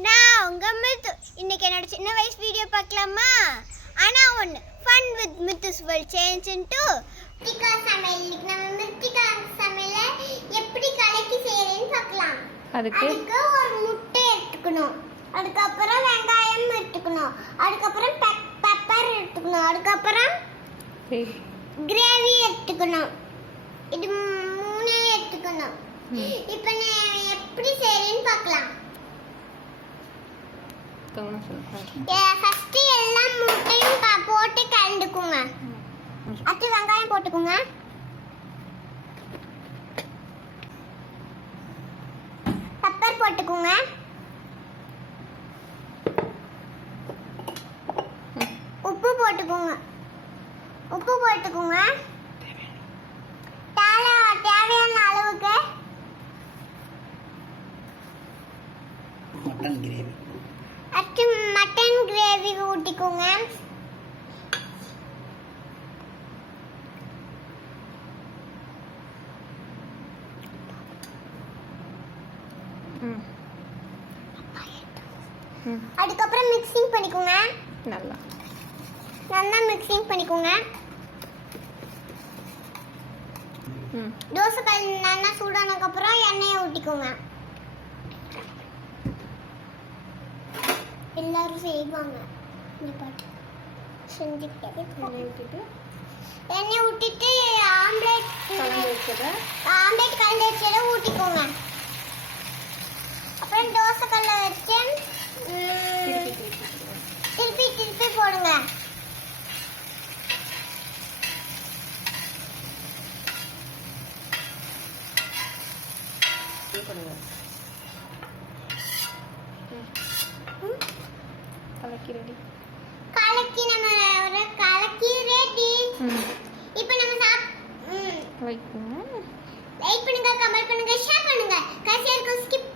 நான் உங்க மித்து. இன்னைக்கு என்னோட சின்ன வயசு வீடியோ பார்க்கலாமா? ஆனா ஒன்று fun with Mithu's world change into Mirthika சமையல். இன்னைக்கு நம்ம மிர்த்திகா சமையல எப்படி கலக்கி செய்யறேன்னு பார்க்கலாம். அதுக்கு ஒரு முட்டை எடுத்துக்கணும், அதுக்கப்புறம் வெங்காயம் எடுத்துக்கணும், அதுக்கப்புறம் பெப்பர் எடுத்துக்கணும், அதுக்கப்புறம் கிரேவி எடுத்துக்கணும். இது மூணே எடுத்துக்கணும். இப்போ நான் எப்படி செய்யறேன்னு பார்க்கலாம். ஃபர்ஸ்ட் எல்லா முட்டையும் போட்டு கலந்துக்குங்க. அடுத்து வெங்காயம் போட்டுக்குங்க, பெப்பர் போட்டுக்குங்க, உப்பு போட்டுக்குங்க, தேவையான அளவுக்கு மட்டன் கிரேவி. அடுத்து மட்டன் கிரேவி ஊற்றிக்கோங்க. அதுக்கப்புறம் மிக்சிங் பண்ணிக்கோங்க. நல்லா மிக்சிங் பண்ணிக்கோங்க. தோசை கல் நல்லா சூடானதுக்கப்புறம் எண்ணெயை ஊற்றிக்கோங்க. எல்லாரும் செய்வாங்க இந்த பாட்டு செஞ்சுக்கிட்டே எண்ணெய் ஊற்றிட்டு ஆம்லேட் கலந்து வச்சதை ஊற்றிக்கோங்க. அப்புறம் தோசை கல்லை வச்சு திருப்பி போடுங்க. கலக்கி ரெடி. இப்போ நம்ம லைக் பண்ணுங்க, கமெண்ட் பண்ணுங்க, ஷேர் பண்ணுங்க. கடைசியா ஸ்கிப்